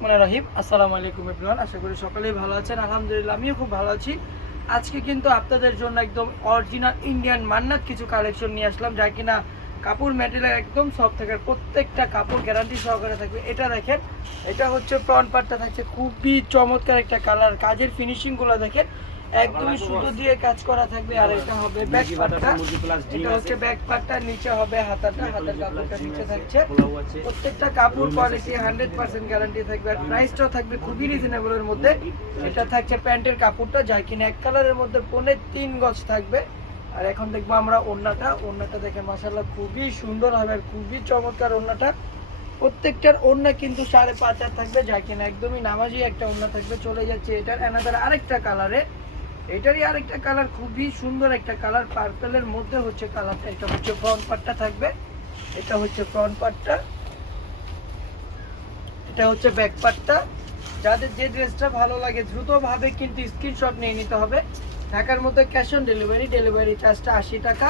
রহমানির রহিম। আসসালামু আলাইকুম এভরিওয়ান, আশা করি সকলেই ভালো আছেন। আলহামদুলিল্লাহ আমিও খুব ভালো আছি। আজকে কিন্তু আপনাদের জন্য একদম অরিজিনাল ইন্ডিয়ান মান্নাত কিছু কালেকশন নিয়ে আসলাম, যা কিনা কাপড় ম্যাটেরিয়াল একদম সফট থাকে, প্রত্যেকটা কাপড় গ্যারান্টি সহকারে থাকবে। এটা দেখেন, এটা হচ্ছে ফ্রন্ট পার্টটা থাকছে খুবই চমৎকার একটা কালার, কাজের ফিনিশিংগুলো দেখেন একদমই সুতো দিয়ে কাজ করা থাকবে। আর এটা হবে ব্যাক পার্টটা, এটা হচ্ছে ব্যাক পার্টটা, নিচে হবে হাতাটা, হাতার কাপড়টা নিচে থাকছে। প্রত্যেকটা কাপড় কোয়ালিটি 100% গ্যারান্টি থাকবে। আর প্রাইসটাও থাকবে খুবই রিজনেবলের মধ্যে। এটা থাকছে প্যান্টের কাপড়টা, যা কিনা এক কালারের মধ্যে 3.5 গজ থাকবে। আর এখন দেখবো আমরা ওড়নাটা দেখে মাশাআল্লাহ খুবই সুন্দর হবে আর খুবই চমৎকার ওড়নাটা। প্রত্যেকটার ওড়না কিন্তু 5.5 হাত থাকবে, যা কিনা একদমই নামাজি একটা ওড়না থাকবে। চলে যাচ্ছে এটার অ্যানাদার আরেকটা কালারে, এটারই আরেকটা কালার, খুবই সুন্দর একটা কালার, পার্পেলের মধ্যে হচ্ছে কালারটা। এটা হচ্ছে ফ্রন্ট পার্টটা থাকবে, এটা হচ্ছে ফ্রন্ট পার্টটা, এটা হচ্ছে ব্যাক পার্টটা। যাদের যে ড্রেসটা ভালো লাগে দ্রুতভাবে কিন্তু স্ক্রিনশট নিয়ে নিতে হবে। ঢাকার মধ্যে ক্যাশ অন ডেলিভারি, ডেলিভারি চার্জটা 80 টাকা,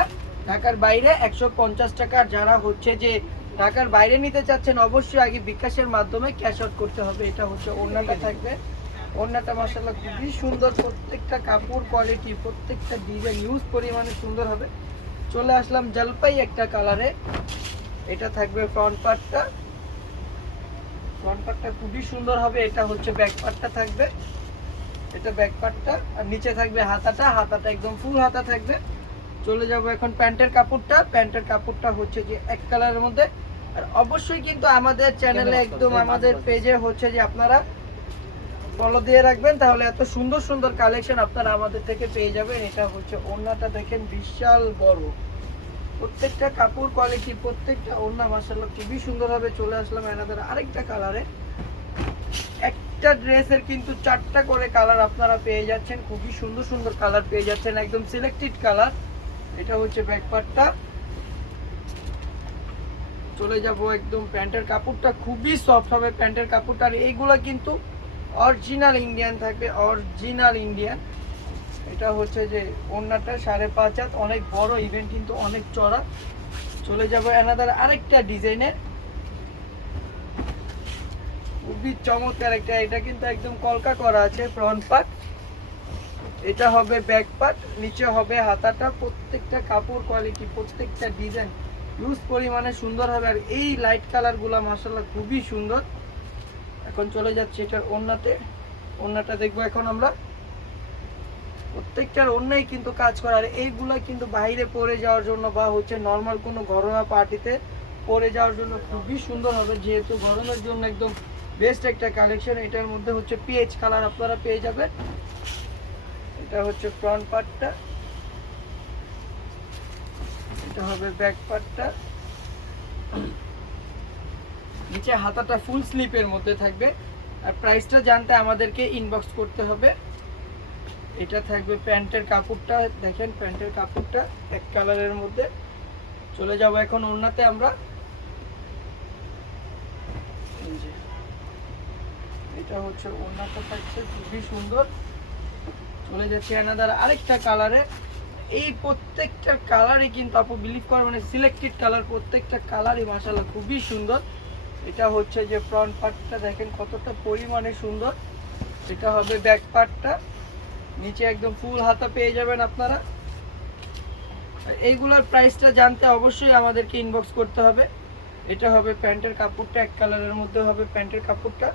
ঢাকার বাইরে 150 টাকা। যারা হচ্ছে যে ঢাকার বাইরে নিতে চাচ্ছেন অবশ্যই আগে বিকাশের মাধ্যমে ক্যাশ আউট করতে হবে। এটা হচ্ছে ওড়নাটা থাকবে, ওড়নাটা মাশাআল্লাহ খুবই সুন্দর, প্রত্যেকটা কাপড় কোয়ালিটি, প্রত্যেকটা ডিজাইন ইউজ পরিমাণে সুন্দর হবে। চলে আসলাম জলপাই একটা কালারে, এটা থাকবে ফ্রন্ট পার্টটা, ফ্রন্ট পার্টটা খুবই সুন্দর হবে। এটা হচ্ছে ব্যাক পার্টটা থাকবে, এটা ব্যাক পার্টটা। আর নিচে থাকবে হাতাটা, হাতাটা একদম ফুল হাতা থাকবে। চলে যাব এখন প্যান্টের কাপড়টা, প্যান্টের কাপড়টা হচ্ছে যে এক কালারের মধ্যে। আর অবশ্যই কিন্তু আমাদের চ্যানেলে একদম আমাদের পেজে হচ্ছে যে আপনারা ফলো দিয়ে রাখবেন, তাহলে এত সুন্দর সুন্দর কালেকশন আপনারা আমাদের থেকে পেয়ে যাবেন। এটা হচ্ছে ওড়নাটা দেখেন বিশাল বড়, প্রত্যেকটা কাপড় কোয়ালিটি, প্রত্যেকটা ওড়না মাশাআল্লাহ খুবই সুন্দর হবে। চলে আসলাম এনাদের আরেকটা কালারে, একটা ড্রেসের কিন্তু 4টা করে কালার আপনারা পেয়ে যাচ্ছেন, খুবই সুন্দর সুন্দর কালার পেয়ে যাচ্ছেন, একদম সিলেক্টেড কালার। এটা হচ্ছে ব্যাক পার্টটা। চলে যাব একদম প্যান্টের কাপড়টা খুবই সফট হবে প্যান্টের কাপড়টা। আর এইগুলো কিন্তু অরিজিনাল ইন্ডিয়ান থাকবে, অরিজিনাল ইন্ডিয়ান। এটা হচ্ছে যে ওড়নাটা 5.5 হাত, অনেক বড়, ইভেন্ট কিন্তু অনেক চড়া। চলে যাব অ্যানাদার আরেকটা ডিজাইনের, খুবই চমৎকার একটা, এটা কিন্তু একদম কলকা করা আছে ফ্রন্ট পার্ট, এটা হবে ব্যাক পার্ট, নিচে হবে হাতাটা। প্রত্যেকটা কাপড় কোয়ালিটি, প্রত্যেকটা ডিজাইন ইউজ পরিমাণে সুন্দর হবে। আর এই লাইট কালারগুলো মাশাআল্লাহ খুবই সুন্দর। এখন চলে যাচ্ছে এটার ওড়নাতে, ওড়নাটা দেখবো এখন আমরা। প্রত্যেকটার ওড়নাই কিন্তু কাজ করা, আর এইগুলা কিন্তু বাইরে পরে যাওয়ার জন্য বা হচ্ছে নর্মাল কোনো ঘরোয়া পার্টিতে পরে যাওয়ার জন্য খুবই সুন্দর হবে, যেহেতু গরমের জন্য একদম বেস্ট একটা কালেকশন। এটার মধ্যে হচ্ছে পিএইচ কালার আপনারা পেয়ে যাবেন। এটা হচ্ছে ফ্রন্ট পার্টটা, এটা হবে ব্যাক পার্টটা। নিচে হাতাটা ফুল স্লিপের মধ্যে থাকবে। আর প্রাইসটা জানতে আমাদেরকে ইনবক্স করতে হবে। এটা থাকবে প্যান্টের কাপড়টা, দেখেন প্যান্টের কাপড়টা এক কালারের মধ্যে। চলে যাব এখন ওড়নাতে আমরা, এটা হচ্ছে ওড়নাটা থাকছে খুবই সুন্দর। চলে যাচ্ছে অ্যানাদার আরেকটা কালারে, এই প্রত্যেকটা কালারই কিন্তু আপু বিলিভ করবেন সিলেক্টেড কালার, প্রত্যেকটা কালারই মাশাআল্লাহ খুবই সুন্দর। এটা হচ্ছে যে ফ্রন্ট পার্টটা দেখেন কতটা পরিমাণে সুন্দর। এটা হবে ব্যাক পার্টটা, নিচে একদম ফুল হাতা পেয়ে যাবেন আপনারা। এইগুলোর প্রাইসটা জানতে অবশ্যই আমাদেরকে ইনবক্স করতে হবে। এটা হবে প্যান্টের কাপড়টা, এক কালারের মধ্যে হবে প্যান্টের কাপড়টা।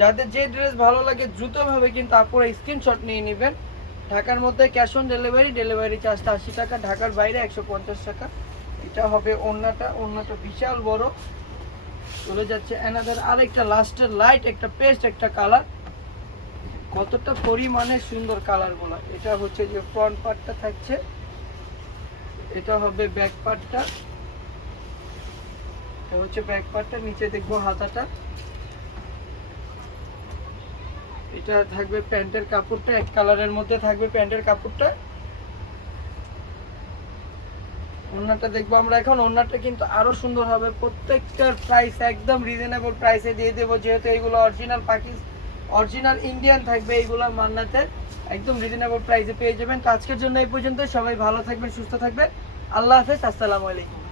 যাদের যে ড্রেস ভালো লাগে দ্রুতভাবে কিন্তু আপনারা স্ক্রিনশট নিয়ে নেবেন। ঢাকার মধ্যে ক্যাশ অন ডেলিভারি, ডেলিভারি চার্জটা 80 টাকা, ঢাকার বাইরে 150 টাকা। এটা হবে ওড়নাটা, ওড়নাটা বিশাল বড়। চলে যাচ্ছে অ্যানাদার আরেকটা লাস্টের লাইট একটা পেস্ট একটা কালার, কতটা পরিমাণে সুন্দর কালারগুলো। এটা হচ্ছে যে ফ্রন্ট পার্টটা থাকছে, এটা হবে ব্যাক পার্টটা, এটা হচ্ছে ব্যাক পার্টটা। নিচে দেখবো হাতাটা, এটা থাকবে প্যান্টের কাপড়টা, এক কালারের মধ্যে থাকবে প্যান্টের কাপড়টা। ওড়নাটা দেখবো আমরা এখন, ওড়নাটা কিন্তু আরো সুন্দর হবে। প্রত্যেকটার প্রাইস একদম রিজনেবল প্রাইসে দিয়ে দেবো, যেহেতু এইগুলো অরিজিনাল অরিজিনাল ইন্ডিয়ান থাকবে, এইগুলো মান্নাতে একদম রিজনেবল প্রাইসে পেয়ে যাবেন। তো আজকের জন্য এই পর্যন্ত, সবাই ভালো থাকবেন, সুস্থ থাকবেন, আল্লাহ হাফেজ, আসসালামু আলাইকুম।